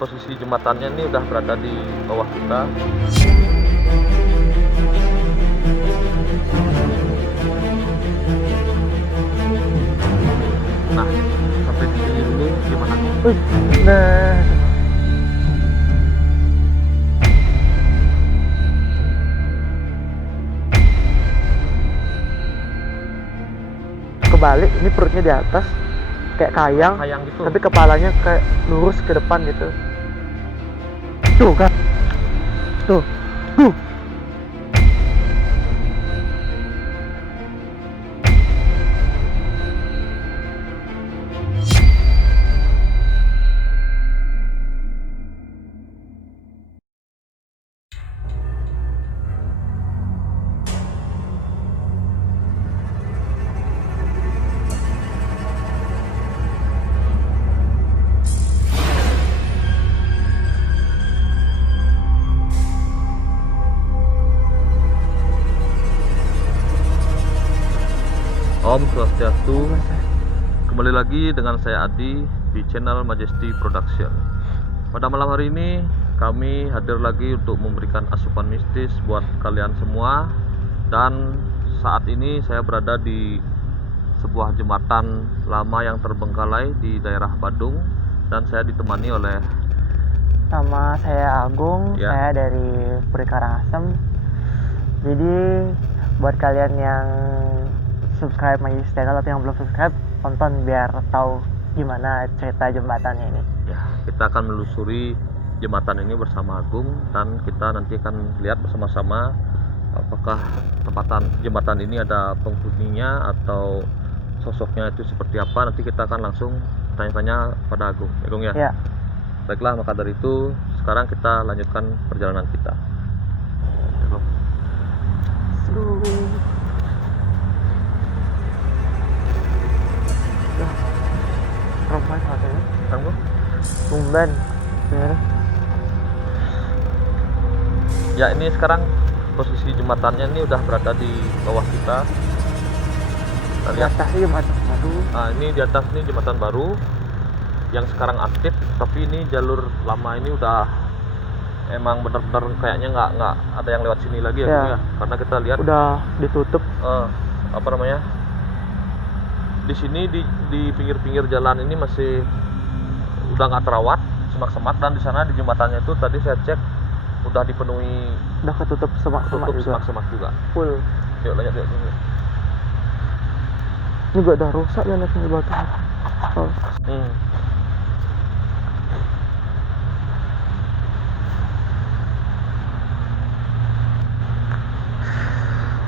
posisi jembatannya ini udah berada di bawah kita. Nah, sampai di sini dulu gimana? Nah, kebalik, ini perutnya di atas kayak kayang, Kayang gitu. tapi kepalanya kayak lurus ke depan gitu. Tuh kan, tuh. Om Swastiastu. Kembali lagi dengan saya Adi di channel Majesty Production. Pada malam hari ini kami hadir lagi untuk memberikan asupan mistis buat kalian semua. Dan saat ini saya berada di sebuah jembatan lama yang terbengkalai di daerah Badung. Dan saya ditemani oleh Nama saya Agung, Ya. saya dari Puri Karangasem. Jadi buat kalian yang subscribe my channel atau yang belum subscribe, tonton biar tahu gimana cerita jembatannya ini. Ya, kita akan menelusuri jembatan ini bersama Agung dan kita nanti akan lihat bersama-sama apakah jembatan ini ada penghuninya atau sosoknya itu seperti apa. Nanti kita akan langsung tanya-tanya pada Agung. Agung ya? Ya, Baiklah, maka dari itu sekarang kita lanjutkan perjalanan kita. Agung. perempuan katanya. Agung? Tumben. Bener. Ya, ini sekarang posisi jembatannya ini udah berada di bawah kita. Kita Di lihat. atas ini jembatan baru. Nah, ini di atas ini jembatan baru yang sekarang aktif, tapi ini jalur lama ini udah emang bener-bener kayaknya nggak ada yang lewat sini lagi ya, Ya. Bung, ya. Karena kita lihat Udah ditutup. apa namanya, di sini di pinggir-pinggir jalan ini masih udah nggak terawat, semak-semak, dan di sana di jembatannya itu tadi saya cek udah dipenuhi, Udah ketutup semak-semak tutup juga. semak-semak juga. Full. Yuk lanjut yuk. Ini juga udah rusak ya lihatnya batu. Oh.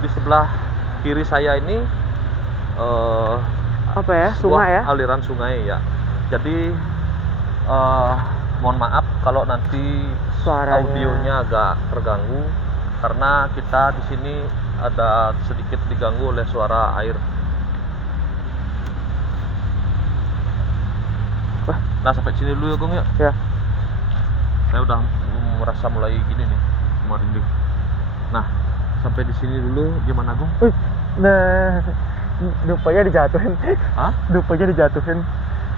Di sebelah kiri saya ini Apa ya? sebuah Sungai ya? aliran sungai ya. Jadi mohon maaf kalau nanti Suaranya. audionya agak terganggu karena kita di sini ada sedikit diganggu oleh suara air. Wah. Nah, sampai sini dulu ya, Gong ya. Ya. Saya udah merasa mulai gini nih, merinding. Nah, sampai di sini dulu gimana, Gong? Nah, dupanya dijatuhin. Hah? Dupanya dijatuhin.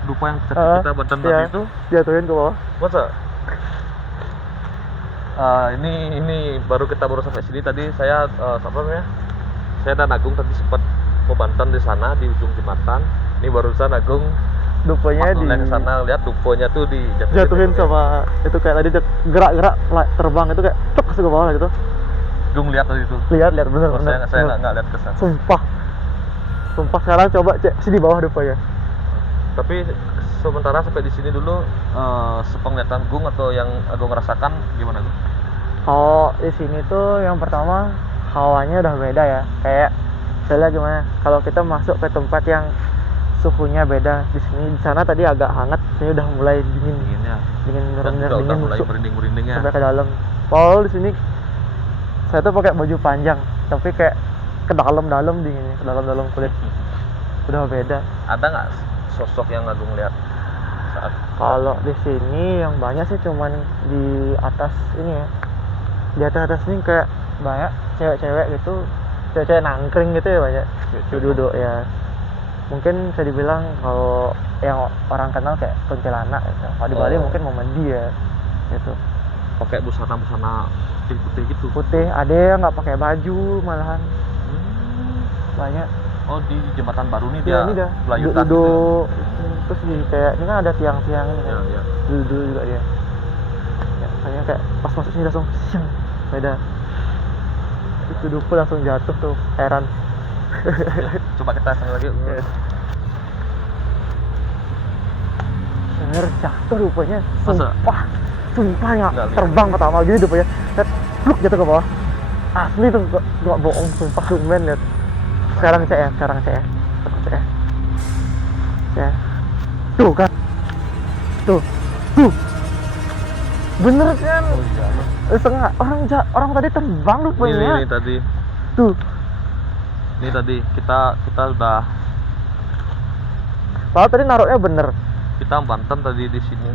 Dupa yang kita badan tadi ya. itu? Jatuhin ke bawah. Masa? Ini baru sampai sini tadi. Saya apa namanya? Saya dan Agung tadi sempat mau bantan di sana di ujung jembatan. Ini barusan Agung Dupanya pas ke sana lihat duponya tuh jatuhin sama itu kayak tadi gerak-gerak terbang itu kayak tek ke bawah gitu. Agung lihat tadi itu. Lihat bener. Oh, saya nggak lihat ke sana. Sumpah sekarang coba cek sini bawah dupanya. Tapi sementara sampai di sini dulu, sepenglihatan Gung atau yang Agung rasakan gimana, Gung? Oh, di sini tuh yang pertama hawanya udah beda ya. Kayak saya lihat gimana kalau kita masuk ke tempat yang suhunya beda. Di sana tadi agak hangat, sini udah mulai dingin Dinginnya. dingin Dan juga udah mulai masuk merinding-merinding ya. sampai ke dalam. Paul di sini saya tuh pakai baju panjang, tapi kayak ke dalam-dalam dinginnya, ke dalam-dalam kulit. Udah beda. Ada nggak sosok yang Agung lihat saat Kalau di sini yang banyak sih cuman di atas ini ya. Di atas ini kayak banyak cewek-cewek gitu, cewek-cewek nangkring gitu ya banyak. Cewek-cewek Duduk ya. mungkin bisa dibilang kalau yang orang kenal kayak kuntilanak gitu. Kalau di Bali Oh. mungkin Momedi ya gitu. Pakai busana putih gitu. Putih, ada yang nggak pakai baju malahan Hmm. banyak. Oh, di jembatan baru nih Ya dia ini dah pelayutan gitu. duduk terus di kayak ini kan ada tiang-tiang ini Ya, kan. ya. Duduk juga dia. Ya, kayaknya kayak pas masuk sini langsung siang beda. Itu dupul langsung jatuh tuh, heran. Ya, coba kita sana lagi. Ya. Bener jatuh rupanya, Masa? sumpah ya, Nggak lihat. terbang pertama gini rupanya, set, pluk jatuh ke bawah, asli tuh nggak bohong, sumpah lumayan lihat. Sekarang cek ya, ya, tuh kan, tuh, bener kan, Oh iya. setengah orang tadi terbang rupanya, Ini tadi. tuh, Ini tadi kita udah padahal tadi naruhnya bener, kita Banten tadi di sini.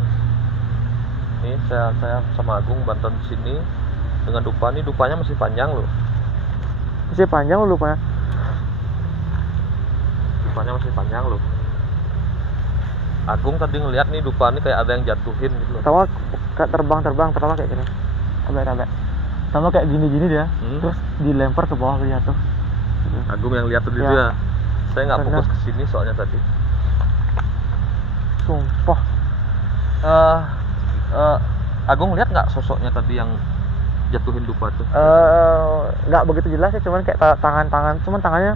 Ini saya sama Agung Banten di sini dengan dupa. Ini dupanya masih panjang loh. masih panjang lupa. Dupanya masih panjang loh. Agung tadi ngeliat nih dupa ini kayak ada yang jatuhin gitu loh. Pertama kayak terbang pertama kayak gini, tabek pertama kayak gini dia, terus dilempar ke bawah jatuh. Agung yang lihat tadi Ya. dia. Saya nggak Benar. fokus ke sini soalnya tadi. Sumpah Agung lihat nggak sosoknya tadi yang jatuhin dupa tuh? nggak begitu jelas ya, cuman kayak tangan cuman tangannya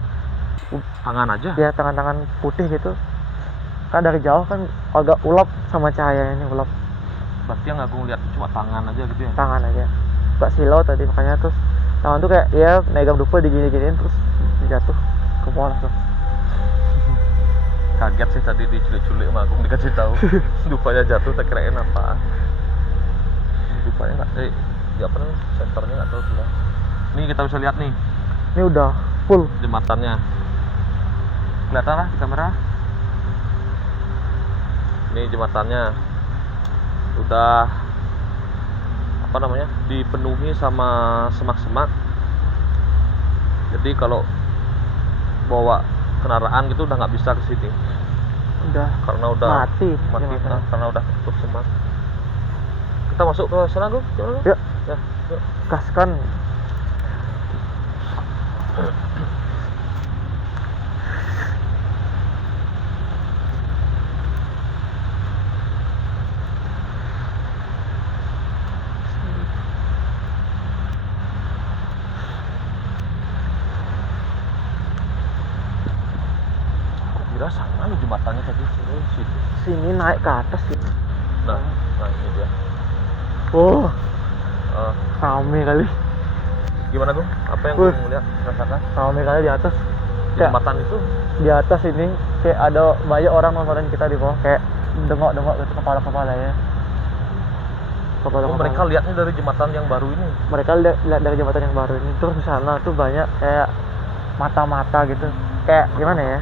Tangan aja. ya tangan putih gitu kan, dari jauh kan agak ulap sama cahayanya ini, ulap Berarti yang Agung lihat cuma tangan aja gitu ya. tangan aja, gak silau tadi makanya. Terus tangan tuh kayak ya megang dupa digini-giniin terus jatuh ke bawah langsung. Kaget sih tadi diculik-culik sama Agung dikasih tahu dupanya jatuh, tak kirain apa. Dupanya nggak, ya apa namanya, senternya nggak tahu sudah. Nih kita bisa lihat nih Ini udah full. jembatannya, kelihatan lah di kamera. Ini jembatannya udah apa namanya, dipenuhi sama semak-semak. Jadi kalau bawa kendaraan gitu udah nggak bisa ke sini Udah karena udah mati nah, karena udah tutup semak. Kita masuk ke sana, Gung. Gimana, Gung? Yuk. Ya, yuk. Kaskan. Kira sana lu jembatannya tadi. Oh, situ. Sini naik ke atas gitu. Nah ini dia. Oh, Eh, rame kali. gimana, Gung? Apa yang Wih. Gung lihat, rasakan Rame kali di atas. di Kayak jembatan itu? di atas ini kayak ada banyak orang nontonin kita di bawah, kayak dengok-dengok gitu kepala ya. Oh, mereka lihatnya dari jembatan yang baru ini. Mereka lihat dari jembatan yang baru ini. Terus di sana tuh banyak kayak mata-mata gitu. Kayak gimana ya?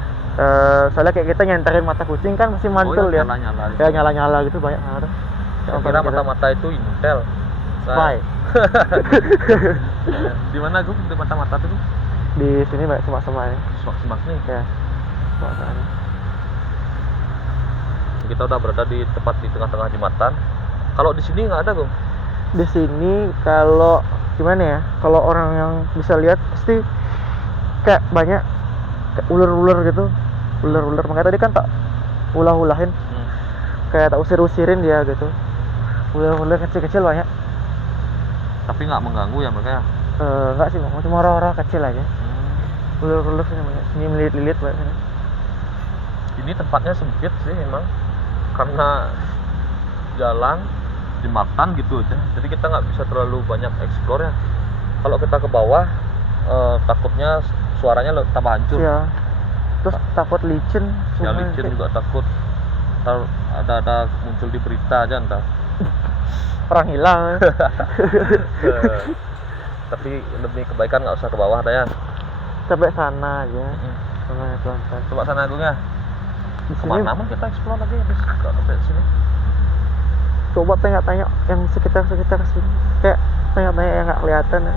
Soalnya kayak kita nyenterin mata kucing kan masih mantul ya. Nyala-nyala. Kayak nyala-nyala gitu banyak banget. Saya kira mata-mata itu intel. Spy. Di mana, Gung? Di mata-mata itu? Di sini banyak semak-semak ya. Semak nih. Ya. Semak-semak. Kita udah berada di tepat di tengah-tengah jembatan. Kalau di sini nggak ada, Gung. Di sini kalau gimana ya? Kalau orang yang bisa lihat pasti kayak banyak kayak ular-ular gitu. Ular-ular. Makanya tadi kan tak ulah-ulahin, kayak tak usir-usirin dia gitu. Ular-ular kecil-kecil banyak. Tapi nggak mengganggu ya mereka ya? Enggak sih, cuma orang-orang kecil aja. Ular-ular sini banyak. Sini melilit-lilit banyak sini. Ini tempatnya sempit sih emang, karena jalan jembatan gitu aja. Jadi kita nggak bisa terlalu banyak explore ya. Kalau kita ke bawah, takutnya suaranya tambah hancur. Iya. Terus takut licin. Ya semua licin nanti. juga takut. Ntar ada muncul di berita aja ntar. Orang hilang. Tapi demi kebaikan nggak usah ke bawah dah ya. Sampai sana aja. Sama pelan-pelan. Coba sana, Agung ya. Di sini Kemana mau kita explore lagi habis nggak sampai sini? coba tanya-tanya yang sekitar sini. Kayak tanya-tanya yang nggak kelihatan ya.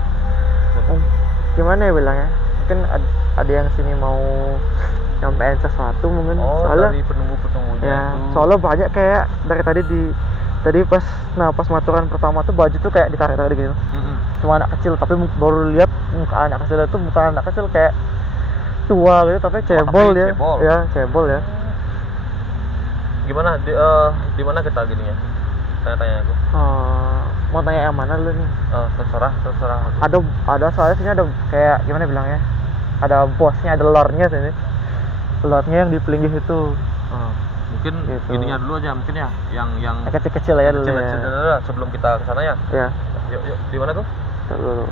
Gimana ya bilangnya? Mungkin ada yang sini mau nyampein sesuatu mungkin. Oh, Soalnya dari penunggu-penunggunya ya, itu. soalnya banyak kayak dari tadi pas maturan pertama tuh baju tuh kayak ditarik-tarik gitu. Mm-mm. Cuma anak kecil, tapi baru lihat muka anak kecil itu bukan anak kecil kayak tua gitu, tapi cebol tapi ya. cebol. Ya, cebol ya. Gimana di mana kita gininya? Tanya-tanya aku. Mau tanya yang mana dulu nih? Terserah aku. Ada soalnya sini ada kayak gimana bilangnya? Ada bosnya, ada lordnya sini. Lordnya yang di Pelinggih itu. Mungkin Gitu. gininya dulu aja mungkin ya, yang Kecil-kecil ya dulu kecil-kecil ya. dulu sebelum kita ke sana ya. Ya, Yuk, di mana tuh? ntar dulu.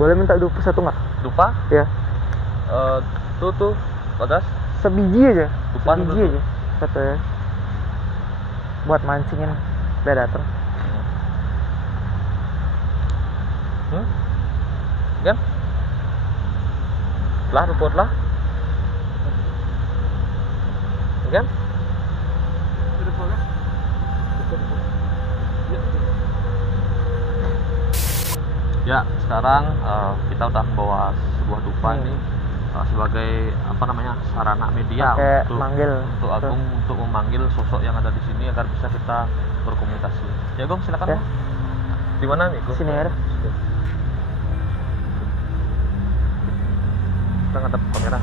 Boleh minta 21 nggak? Dupa? Ya, Tuh, Bagas. sebiji aja. Dupa Sebiji dulu. aja. Satu ya. Buat mancingin udah datang. Kan? Lah, report lah. Kan? Ya, sekarang kita udah bawa sebuah dupa ini sebagai apa namanya sarana media Pakai untuk manggil. untuk Agung untuk memanggil sosok yang ada di sini agar bisa kita berkomunikasi. Ya, Gong, silakan. Ya. Gong. Di mana nih, Gong? Sini ya. Kita ngadep kamera.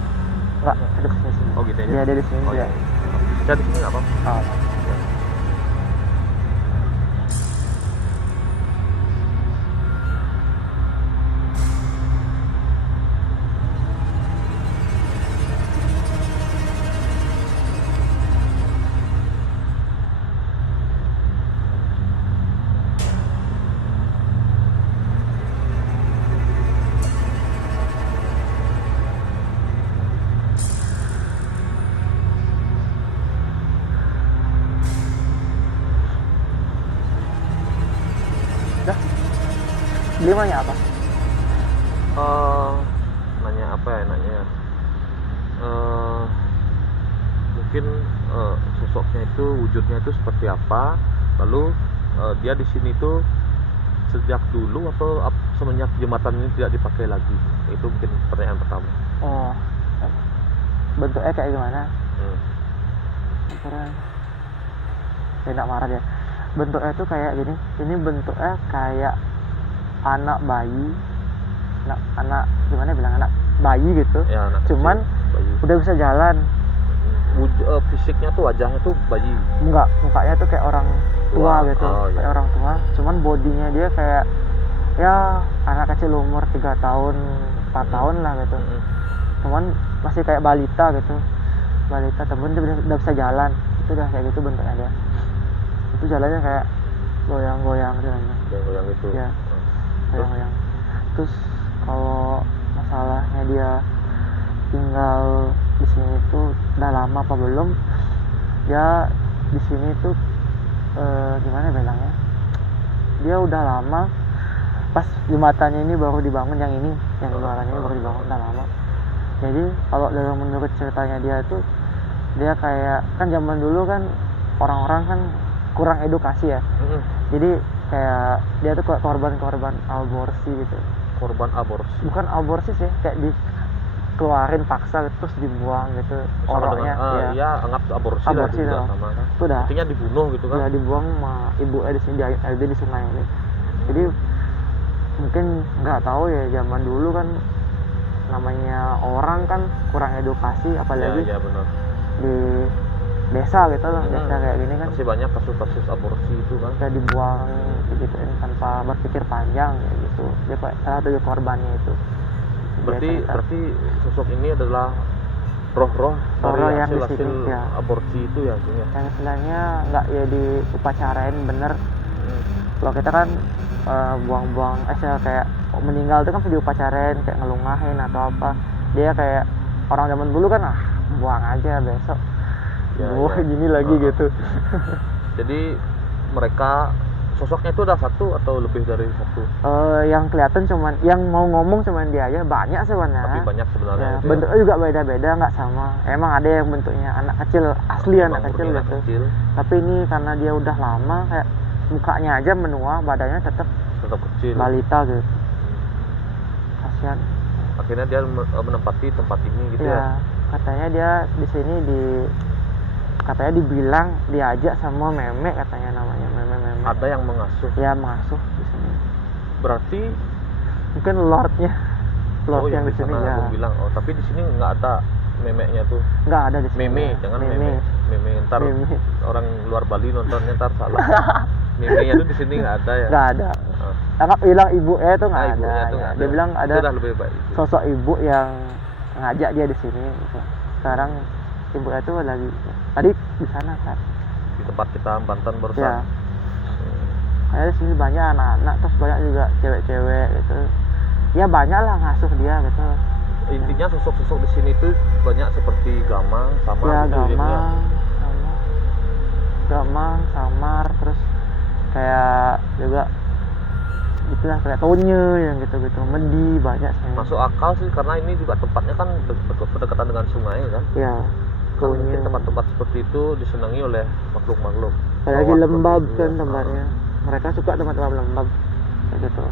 Enggak, ada di sini. Oh, gitu ya. Dia ada di sini. Oh, Ya. iya. Bisa di sini nggak apa-apa. Dia nanya apa? Nanya apa ya nanya? Mungkin sosoknya itu wujudnya itu seperti apa? Lalu dia di sini tuh sejak dulu atau semenjak jembatan ini tidak dipakai lagi? Itu mungkin pertanyaan pertama. Oh, bentuknya kayak gimana? Keren. Enak marah dia. Bentuknya tuh kayak gini. Ini bentuknya kayak anak bayi. Anak gimana bilang, anak bayi gitu. Ya, anak Cuman kecil, bayi. udah bisa jalan. Fisiknya tuh wajahnya tuh bayi. Enggak, mukanya tuh kayak orang tua gitu. Oh, iya. Kayak orang tua. Cuman bodinya dia kayak ya anak kecil umur 3 tahun, 4 tahun lah gitu. Cuman masih kayak balita gitu. Balita, temen dia udah bisa jalan. Itu udah kayak gitu bentuknya dia. Itu jalannya kayak goyang-goyang jalannya. Goyang itu. Ya, goyang-goyang. Terus kalau masalahnya dia tinggal di sini tuh udah lama apa belum? Dia di sini tuh gimana bilangnya? Dia udah lama. Pas jembatannya ini baru dibangun, yang ini, yang jembatannya ini baru dibangun udah lama. Jadi kalau dalam menurut ceritanya dia tuh, dia kayak kan zaman dulu kan orang-orang kan kurang edukasi ya. Jadi kayak dia tuh korban aborsi gitu. Korban aborsi. Bukan aborsi sih, kayak dikeluarin paksa gitu, terus dibuang gitu. Sama Orangnya dengan ya anggap aborsi lah Aborsi juga lah. sama kan. Itu dah. Intinya dibunuh gitu kan. Ya dibuang sama ibunya di sini, dia di sungai ini. Jadi mungkin nggak tahu ya, zaman dulu kan namanya orang kan kurang edukasi, apalagi Ya benar. di desa gitu loh. Desa kayak gini kan Masih banyak kasus-kasus aborsi itu kan. kayak dibuang gitu tanpa berpikir panjang kayak gitu. Dia salah satu korbannya itu. Berarti sosok ini adalah roh-roh dari yang di hasil sini, ya. aborsi itu ya, Bung, ya. Yang istilahnya nggak ya diupacarain bener. Kalau kita kan buang-buang kayak meninggal itu kan diupacarain, kayak ngelungahin atau apa. Dia kayak orang zaman dulu kan buang aja besok. Buang gini lagi gitu. Jadi mereka sosoknya itu ada satu atau lebih dari satu? Yang kelihatan cuman, yang mau ngomong cuman dia aja, banyak sebenarnya. Tapi banyak sebenarnya. Ya, bentuknya juga beda-beda, nggak sama. Emang ada yang bentuknya anak kecil, asli anak kecil gitu. Tapi ini karena dia udah lama, kayak mukanya aja menua, badannya tetap kecil. balita gitu. Kasihan. akhirnya dia menempati tempat ini gitu ya. Ya, katanya dia di sini katanya dibilang diajak sama meme, katanya namanya meme. Ada yang mengasuh. Ya, mengasuh di sini. Berarti Mungkin lord yang di sini ya. Aku bilang, tapi di sini nggak ada memeknya tuh. Nggak ada di sini. Meme, jangan meme. Meme ntar Meme. orang luar Bali nontonnya ntar salah. Memenya tuh di sini nggak ada ya. Nggak ada. Anggap bilang ibunya itu nggak ada. Ibunya tuh Ya. nggak ada. Dia bilang ada Itu udah lebih baik. sosok ibu yang ngajak dia di sini. Gitu. Sekarang ibunya tuh lagi tadi di sana kan. Di tempat kita Banten barusan. Ya. Kayak di sini banyak anak-anak, terus banyak juga cewek-cewek gitu. Ya banyak lah ngasuh dia gitu. Intinya sosok-sosok di sini tuh banyak seperti Gamang, Samar Ya, gitu jadinya. Gamang, Samar, terus kayak juga itulah kayak Tonye yang gitu-gitu, Medi banyak sih. Masuk akal sih karena ini juga tempatnya kan berdekatan dengan sungai kan. Ya, Kan Tonye. mungkin tempat-tempat seperti itu disenangi oleh makhluk-makhluk. Apalagi bawah lembab seperti itu kan ya. tempatnya. Mereka suka tempat-tempat lembab kayak gitu.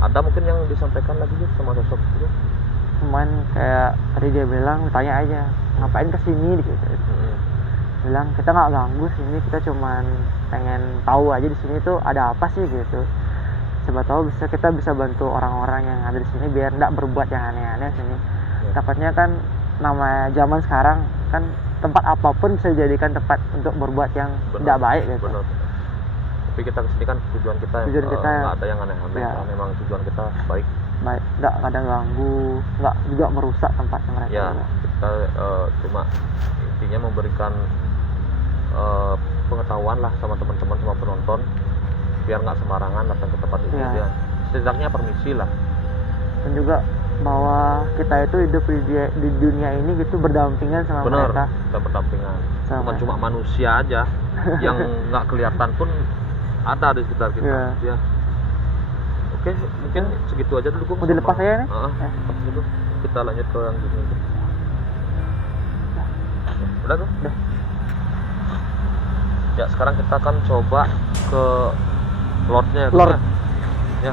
Ada mungkin yang disampaikan lagi ya sama sosok itu. Cuman kayak tadi dia bilang, tanya aja ngapain kesini gitu. Bilang kita nggak ganggu sini, kita cuman pengen tahu aja di sini tuh ada apa sih gitu. Siapa tahu kita bisa bantu orang-orang yang ada di sini biar nggak berbuat yang aneh-aneh sini. Ya. Takutnya kan nama zaman sekarang kan tempat apapun bisa dijadikan tempat untuk berbuat yang tidak baik gitu. Benar. Tapi kita kesini kan tujuan kita nggak ada yang aneh-aneh. Ya. Memang tujuan kita baik. Baik, nggak ada ganggu, nggak juga merusak tempatnya mereka. Ya, kita cuma intinya memberikan pengetahuan lah sama teman-teman, sama penonton biar nggak sembarangan datang ke tempat ini. Ya. Ya. Setidaknya permisi lah. Dan juga bahwa kita itu hidup di dunia ini gitu berdampingan sama Bener, mereka. kita berdampingan. Sama Bukan mereka. cuma manusia aja yang nggak kelihatan pun ada di sekitar kita. Iya. Ya. Oke, mungkin segitu aja dulu. Mau dilepas aja nih? Lepas dulu. Kita lanjut ke yang gini. Udah tuh? Udah. Ya, sekarang kita akan coba ke lordnya. Lord. Ya.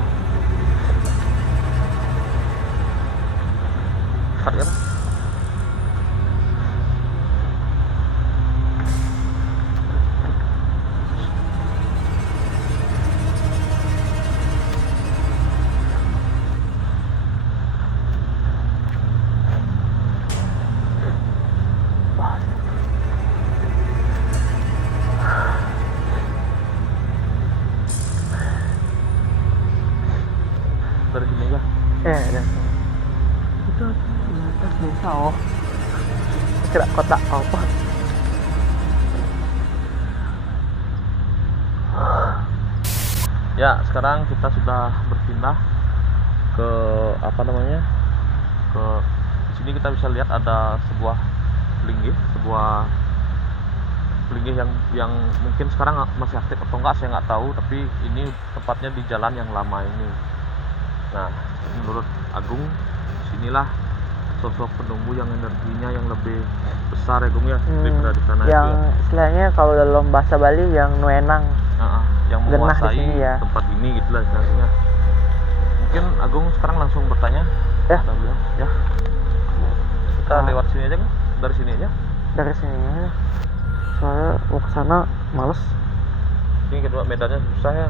Cut ya. Dari sini ya. Ya. Itu di atas desa kira kota apa? Ya, sekarang kita sudah berpindah ke apa namanya? Ke sini kita bisa lihat ada sebuah linggih yang mungkin sekarang masih aktif atau enggak saya nggak tahu, tapi ini tepatnya di jalan yang lama ini. Nah, menurut Agung, sinilah sosok penunggu yang energinya yang lebih besar ya Gung ya daripada di sana Yang itu ya. istilahnya kalau dalam bahasa Bali yang nuenang. Yang Genah di menguasai sini ya. tempat ini gitulah istilahnya. Mungkin Agung sekarang langsung bertanya. Ya. Kita bilang, ya. Kita lewat sini aja kan? Dari sini aja. Dari sini aja. Soalnya mau ke sana males. Ini kedua medannya susah ya.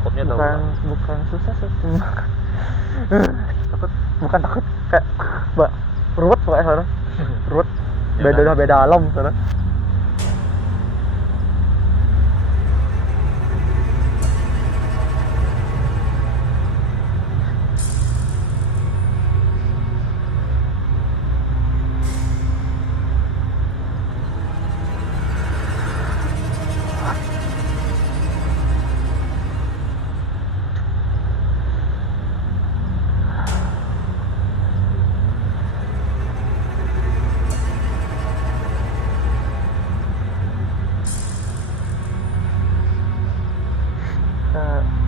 Takutnya Bukan susah sih, cuma bukan takut kayak ruwet soalnya sana. Ruwet. Ya kan? Beda alam sana.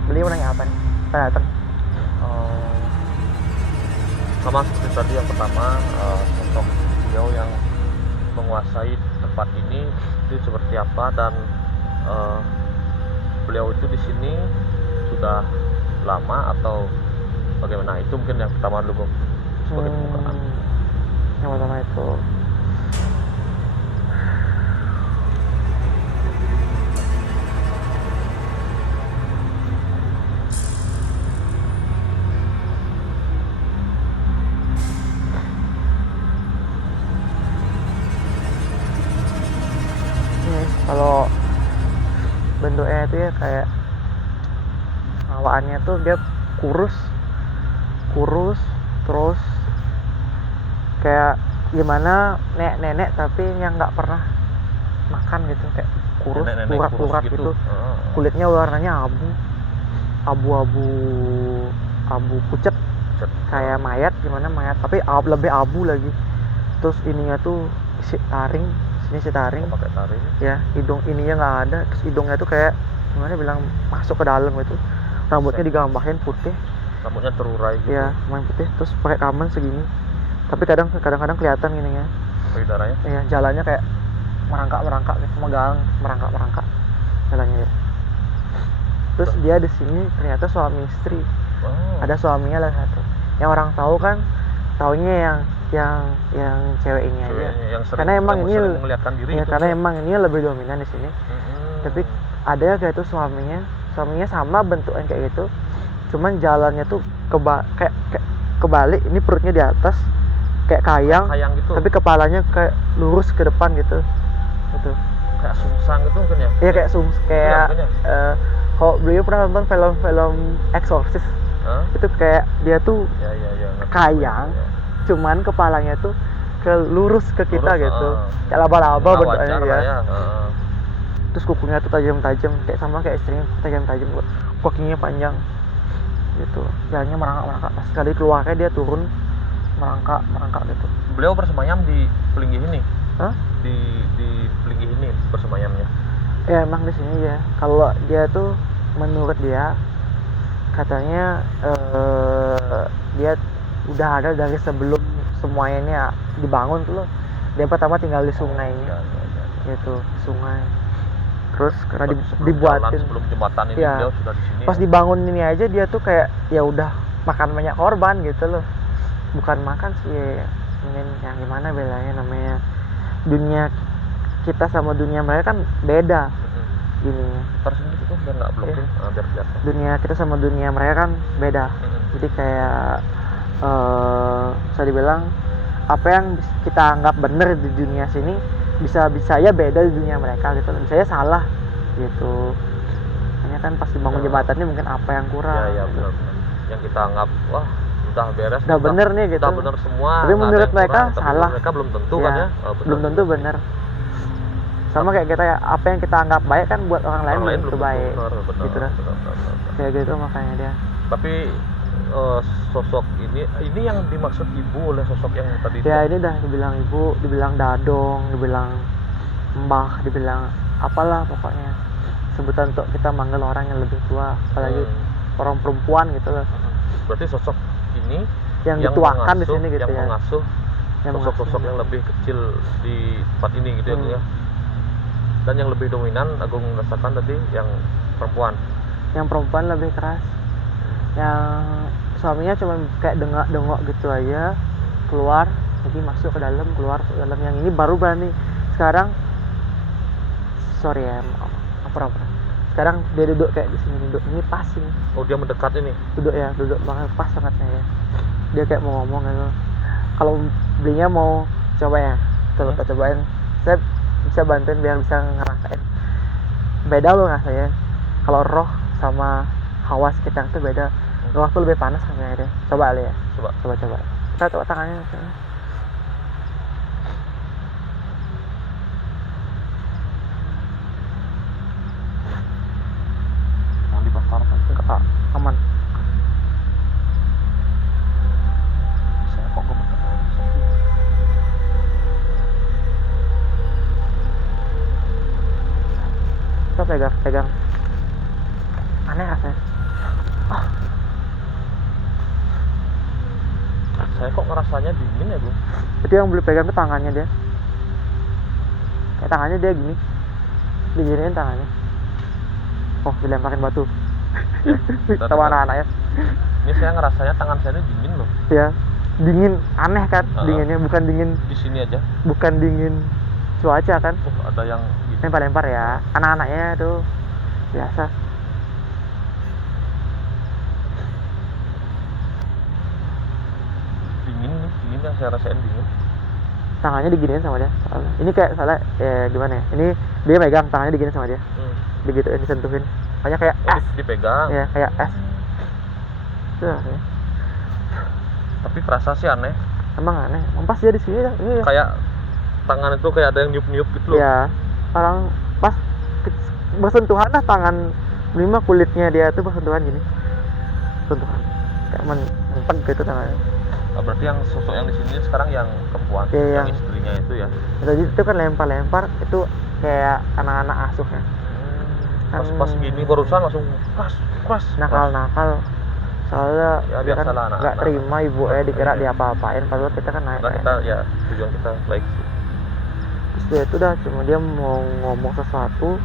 Beliau nanya apa nih? Datang. Sama seperti tadi yang pertama, sosok beliau yang menguasai tempat ini itu seperti apa, dan beliau itu di sini sudah lama atau bagaimana, itu mungkin yang pertama dulu Gung. sebagai pembukaan. Yang pertama itu ini, kalau bentuknya itu ya kayak bawaannya tuh dia kurus terus kayak gimana nenek tapi yang nggak pernah makan gitu, kayak kurus, Nenek-nenek urat gitu. Kulitnya warnanya abu pucet kayak mayat, gimana mayat tapi lebih abu lagi. Terus ininya tuh si taring, pakai taring. ya, hidung ininya nggak ada, terus hidungnya tuh kayak gimana bilang masuk ke dalam gitu. Rambutnya digambahin putih, Rambutnya terurai gitu. ya main putih, terus pakai kamen segini, tapi kadang-kadang kelihatan gininya. Payudaranya. Iya, jalannya kayak merangkak gitu, merangkak jalannya ya. Terus dia di sini ternyata suami istri. Wow. Ada suaminya lah satu. Yang orang tahu kan taunya yang cewek ini aja. Ceweknya yang sering, Karena emang ini sering melihatkan diri ya, gitu. karena emang ini lebih dominan di sini. Tapi ada ya kayak itu suaminya sama bentuknya kayak gitu. Cuman jalannya tuh kayak kebalik, ini perutnya di atas kayak kayang gitu. tapi kepalanya kayak lurus ke depan gitu. Gitu. Kayak sungsang gitu mungkin ya. Iya kayak kayak mungkin ya? kalau beliau pernah nonton film-film Exorcist, itu kayak dia tuh Ya, ngerti. kayang, Ya. cuman kepalanya tuh lurus ke kita Lurus, gitu, kayak laba-laba bentuknya wajar ya. lah ya. Terus kukunya tuh tajam-tajam, kayak sama kayak istrinya, tajam-tajam, kakinya panjang gitu, jalannya merangkak. Pas sekali keluarnya dia turun merangkak gitu. Beliau bersemayam di Pelinggih ini. Hah? Di Pelinggih ini bersemayamnya. Ya emang di sini ya. Kalau dia tuh menurut dia katanya dia udah ada dari sebelum semuanya ini dibangun tuh loh. Dia pertama tinggal di sungai ini. Gitu, sungai. Terus karena dibuatin sebelum jembatan ini ya, beliau sudah di sini. Pas dibangun ini aja dia tuh kayak ya udah makan banyak korban gitu loh. Bukan makan sih ya, ingin yang gimana belanya, namanya dunia kita sama dunia mereka kan beda gini. Tersini itu biar nggak blocking, biar kelihatan. Dunia kita sama dunia mereka kan beda. Jadi kayak bisa dibilang apa yang kita anggap benar di dunia sini bisa ya beda di dunia mereka gitu. Bisa ya salah gitu. Hanya kan pas dibangun jembatannya mungkin apa yang kurang. Ya gitu. benar. Yang kita anggap wah udah beres, udah bener nih gitu. Udah bener semua. Tapi menurut mereka kurang, salah. Mereka belum tentu ya, kan ya. Belum tentu bener. Sama kayak kita ya, apa yang kita anggap baik kan buat orang lain belum tentu baik. Benar, gitu dah. Kayak gitu makanya dia. Tapi sosok ini yang dimaksud ibu oleh sosok yang tadi ya ini dah dibilang ibu, dibilang dadong, dibilang mbah, dibilang apalah pokoknya sebutan untuk kita manggil orang yang lebih tua, apalagi orang perempuan gitu loh. Berarti sosok ini yang dituakan di sini gitu yang ya, mengasuh sosok-sosok yang lebih kecil di tempat ini gitu ya. Dan yang lebih dominan Agung rasakan tadi yang perempuan lebih keras. Yang suaminya cuma kayak dengok gitu aja, keluar jadi masuk ke dalam, keluar ke dalam. Yang ini baru berani sekarang, sorry ya apa sekarang dia duduk kayak di sini, duduk ini pas ini. Oh dia mendekat ini, duduk banget, pas banget ya. Dia kayak mau ngomong gitu. Kalau belinya mau coba ya, cobain, saya bisa bantuin biar bisa ngerasain beda loh rasanya. Kalau roh sama hawa sekitar itu beda. Roh tuh lebih panas rasanya deh. Coba kali ya. Coba. Kita coba tangannya. yang dibasarkan Kak, aman. saya kok gemeter. Kita pegang. Aneh rasanya. Saya kok ngerasanya dingin ya, Bu? Itu yang beli pegang tuh tangannya dia. Kayak tangannya dia gini. Diginiin tangannya. Oh, dilemparin batu. Ya, sama anak-anaknya. Ini saya ngerasanya tangan saya ini dingin loh. Ya. dingin aneh kan. Ah. Dinginnya bukan dingin, Di sini aja. bukan dingin cuaca kan. Ada yang gitu. Lempar-lempar ya anak-anaknya tuh biasa. Dingin yang saya rasain dingin. Tangannya diginiin sama dia soalnya. Ini kayak soalnya gimana ya, ini dia megang tangannya diginiin sama dia, digituin, disentuhin, makanya kayak es. Dipegang. Ya kayak es tuh ya. Tapi perasa sih aneh. Emang aneh, emang pas dia di sini ini Kayak tangan itu kayak ada yang niup-niup gitu loh. ya orang pas bersentuhan lah tangan, minimal kulitnya dia tuh bersentuhan gini, sentuhan kayak menteg gitu tangannya. Berarti yang sosok yang di sini sekarang yang perempuan, Iya, yang istrinya itu ya. Jadi itu kan lempar-lempar itu kayak anak-anak asuhnya. Pas gini barusan langsung keras. Nakal-nakal. Soalnya Ya, dia kan biasalah anak-anak. nggak terima ibunya dikira diapa-apain, padahal kita kan naik. Nah, kita ya tujuan kita baik sih. Terus dia itu dah cuma dia mau ngomong sesuatu,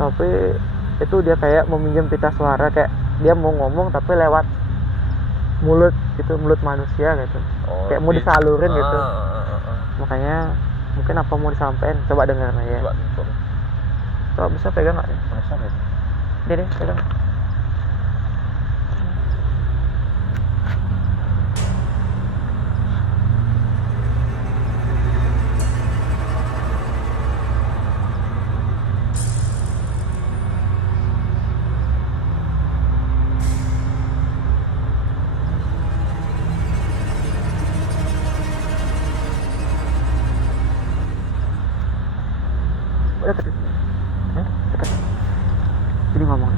tapi itu dia kayak meminjam pita suara, kayak dia mau ngomong tapi lewat mulut gitu, mulut manusia gitu. Kayak mau disalurin gitu. Makanya mungkin apa mau disampaikan, coba dengar aja. Coba bisa pegang nggak ya? Bisa ya. Deh pegang. Udah dekat. Dekat. Jadi ngomong.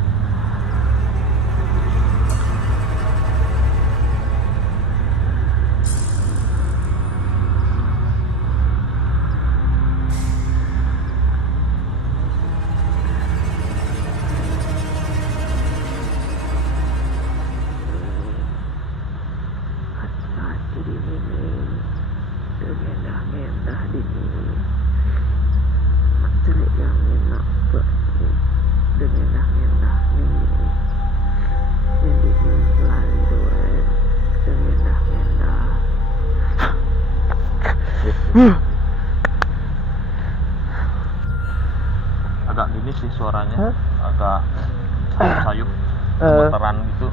Hati-hati di sini, segendah-gendah di sini. Cari yang enak buat dengan enak ini jadi selalu dengan enak. Agak gini sih suaranya. Hah? Agak sayup gemetaran gitu.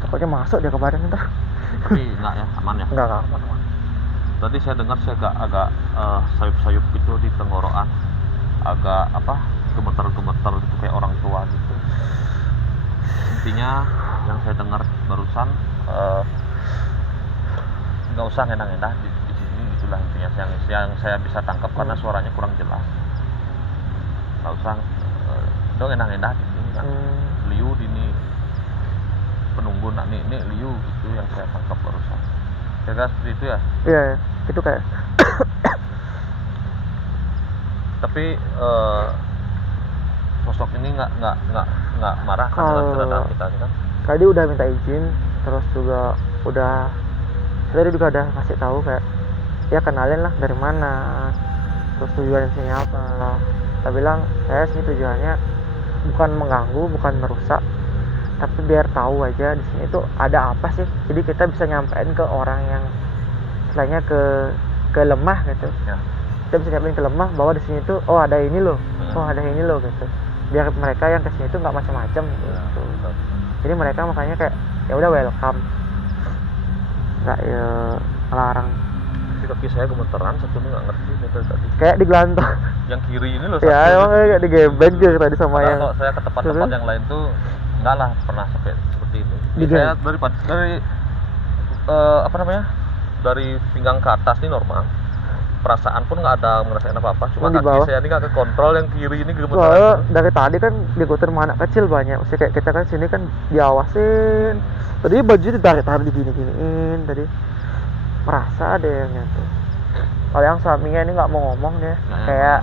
Takutnya masuk dia ke badan ntar. Tapi enggak ya, aman ya. Enggak aman. Tadi saya dengar saya agak sayup-sayup gitu di tenggorokan, agak gemeter-gemeter gitu kayak orang tua gitu. Intinya yang saya dengar barusan nggak usah ngenah-ngenah di sini, gitulah intinya yang saya bisa tangkap karena suaranya kurang jelas. Nggak usah dong ngenah-ngenah di sini kan. Liu ini penunggu nak nih liu gitu yang saya tangkap barusan. Kira seperti itu ya? Iya, itu kayak. Tapi sosok ini nggak marah kan dengan kedatangan kita kan? Tadi udah minta izin, terus juga udah tadi juga udah kasih tahu kayak ya kenalin lah dari mana, terus tujuan sini apa. Kita bilang saya sini tujuannya bukan mengganggu, bukan merusak, tapi biar tahu aja di sini tuh ada apa sih, jadi kita bisa nyampein ke orang yang istilahnya ke lemah gitu ya. Kita bisa nyampein ke lemah bahwa di sini tuh oh ada ini loh, oh ada ini loh gitu, biar mereka yang kesini tuh nggak macam-macam gitu ya. Jadi mereka makanya kayak ya udah welcome, nggak ya melarang. Kaki saya gemeteran, satu ini nggak ngerti tadi. Kayak digelantung. Yang kiri ini loh. Ya emang kayak digebet gitu tadi sama yang. Kalau saya ke tempat-tempat yang lain tuh nggak lah pernah sampai seperti ini. Saya dari dari pinggang ke atas ini normal. Perasaan pun nggak ada ngerasain apa-apa. Cuma kaki saya ini nggak kekontrol, yang kiri ini gemeteran. Soalnya dari tadi kan diikutin sama anak kecil banyak. Maksudnya kayak kita kan sini kan diawasin. Tadi baju ditarik-tarik digini-giniin tadi. Merasa ada yang nyentuh. Kalau yang suaminya ini nggak mau ngomong deh, kayak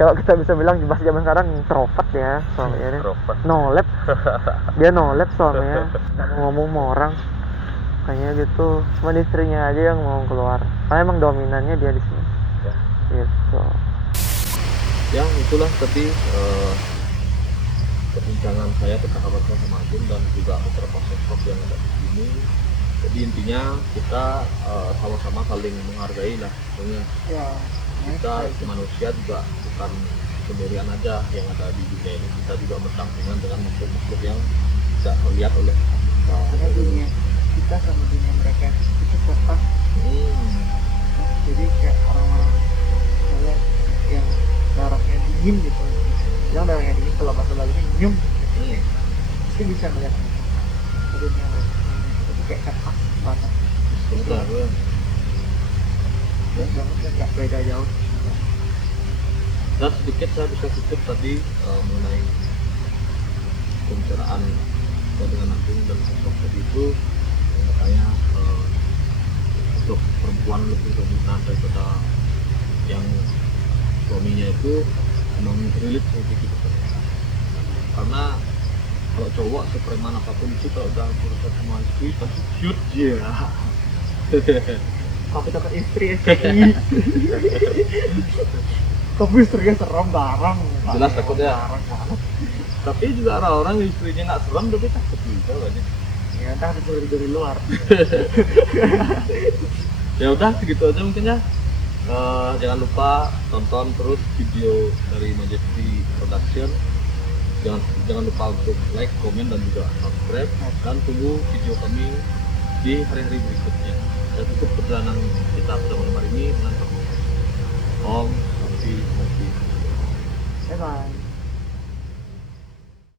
kalau kita bisa bilang di bahasa zaman sekarang introvert ya suaminya ini. Nolep, dia nolep suaminya, nggak mau ngomong sama orang, kayaknya gitu. Cuma istrinya aja yang mau keluar, karena emang dominannya dia di sini. Ya. Gitu. Ya itulah tadi perbincangan saya, percakapan sama Agung dan juga beberapa sosok yang ada di sini. Jadi intinya kita sama-sama saling menghargai lah, soalnya Ya, kita manusia juga bukan sendirian aja yang ada di dunia ini, kita juga berdampingan dengan makhluk-makhluk yang tidak terlihat oleh kita. karena dunia kita sama dunia mereka itu serta. Jadi kayak orang-orang misalnya yang darahnya dingin gitu, yang darahnya dingin kalau bahasa Balinya nyum, pasti bisa melihat dunia mereka. Itu kayak kertas banget, Benar, ya. dan banget dan nggak beda jauh. Dan sedikit saya bisa kutip tadi mengenai pembicaraan dengan Agung dan sosok tadi itu, yang katanya untuk perempuan lebih dominan daripada yang suaminya itu memang relate seperti itu. Karena kalau cowok sepreman apapun itu kalau udah berusaha sama istri pasti shoot dia. Tapi dapat istri STI. Tapi istrinya serem barang. Jelas takut ya. Barang banget. Tapi juga orang-orang istrinya nggak serem tapi takut juga banyak. Ya entah dari luar. Ya udah segitu aja mungkin ya. Jangan lupa tonton terus video dari Majesty Production. Jangan lupa untuk like, komen dan juga subscribe, dan tunggu video kami di hari-hari berikutnya. Saya tutup perjalanan kita pada malam hari ini dengan Om Santi. Bye bye.